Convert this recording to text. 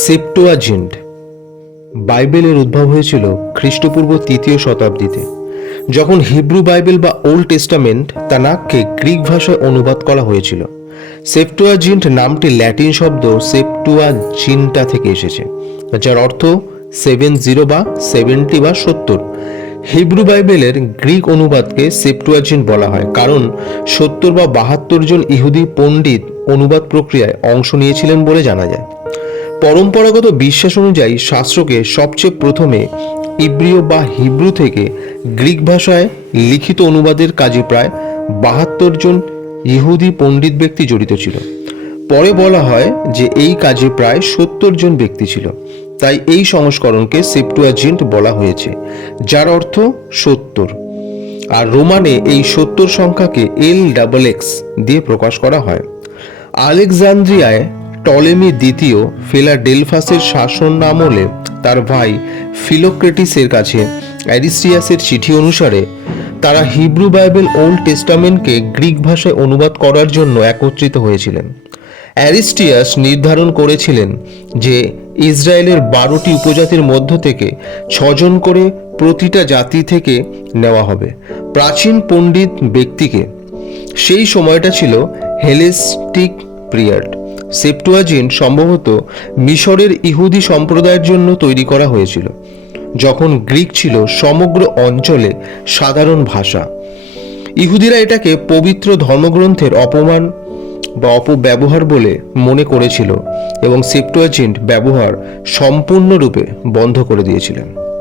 সেপ্টোয়াজিন্ট বাইবেলের উদ্ভব হয়েছিল খ্রিস্টপূর্ব তৃতীয় শতাব্দীতে, যখন হিব্রু বাইবেল বা ওল্ড টেস্টামেন্ট তানাককে গ্রিক ভাষায় অনুবাদ করা হয়েছিল। সেপ্টোয়াজিন্ট নামটি ল্যাটিন শব্দ সেপ্টুয়াজিন্টা থেকে এসেছে, যার অর্থ সেভেন জিরো বা সেভেন্টি বা সত্তর। হিব্রু বাইবেলের গ্রিক অনুবাদকে সেপ্টুয়াজিন্ট বলা হয়, কারণ সত্তর বা বাহাত্তর জন ইহুদি পণ্ডিত অনুবাদ প্রক্রিয়ায় অংশ নিয়েছিলেন বলে জানা যায়। পরম্পরাগত বিশ্বাস অনুযায়ী শাস্ত্রকে সবচেয়ে প্রথমে ইব্রিয় বা হিব্রু থেকে গ্রিক ভাষায় লিখিত অনুবাদের কাজে প্রায় বাহাত্তর জন ইহুদি পণ্ডিত ব্যক্তি জড়িত ছিল। পরে বলা হয় যে এই কাজে প্রায় সত্তর জন ব্যক্তি ছিল। তাই এই সংস্করণকে সেপ্টুয়াজিন্ট বলা হয়েছে, যার অর্থ সত্তর। আর রোমানে এই সত্তর সংখ্যাকে এল ডাবল এক্স দিয়ে প্রকাশ করা হয়। আলেকজান্দ্রিয়ায় টলেমি দ্বিতীয় ফিলাডেলফাসের শাসন আমলে তার ভাই ফিলোক্রেটিসের কাছে অ্যারিস্টিয়াসের চিঠি অনুসারে তারা হিব্রু বাইবেল ওল্ড টেস্টামেন্টকে গ্রিক ভাষায় অনুবাদ করার জন্য একত্রিত হয়েছিলেন। অ্যারিস্টিয়াস নির্ধারণ করেছিলেন যে ইসরায়েলের বারোটি উপজাতির মধ্য থেকে ছজন করে প্রতিটা জাতি থেকে নেওয়া হবে। প্রাচীন পণ্ডিত ব্যক্তিকে। সেই সময়টা ছিল হেলেস্টিক পিরিয়ড। সেপ্টুয়াজিন্ট সম্ভবত মিশরের ইহুদি সম্প্রদায়ের জন্য তৈরি করা হয়েছিল, যখন গ্রিক ছিল সমগ্র অঞ্চলে সাধারণ ভাষা। ইহুদিরা এটাকে পবিত্র ধর্মগ্রন্থের অপমান বা অপব্যবহার বলে মনে করেছিল এবং সেপ্টুয়াজিন্ট ব্যবহার সম্পূর্ণরূপে বন্ধ করে দিয়েছিলেন।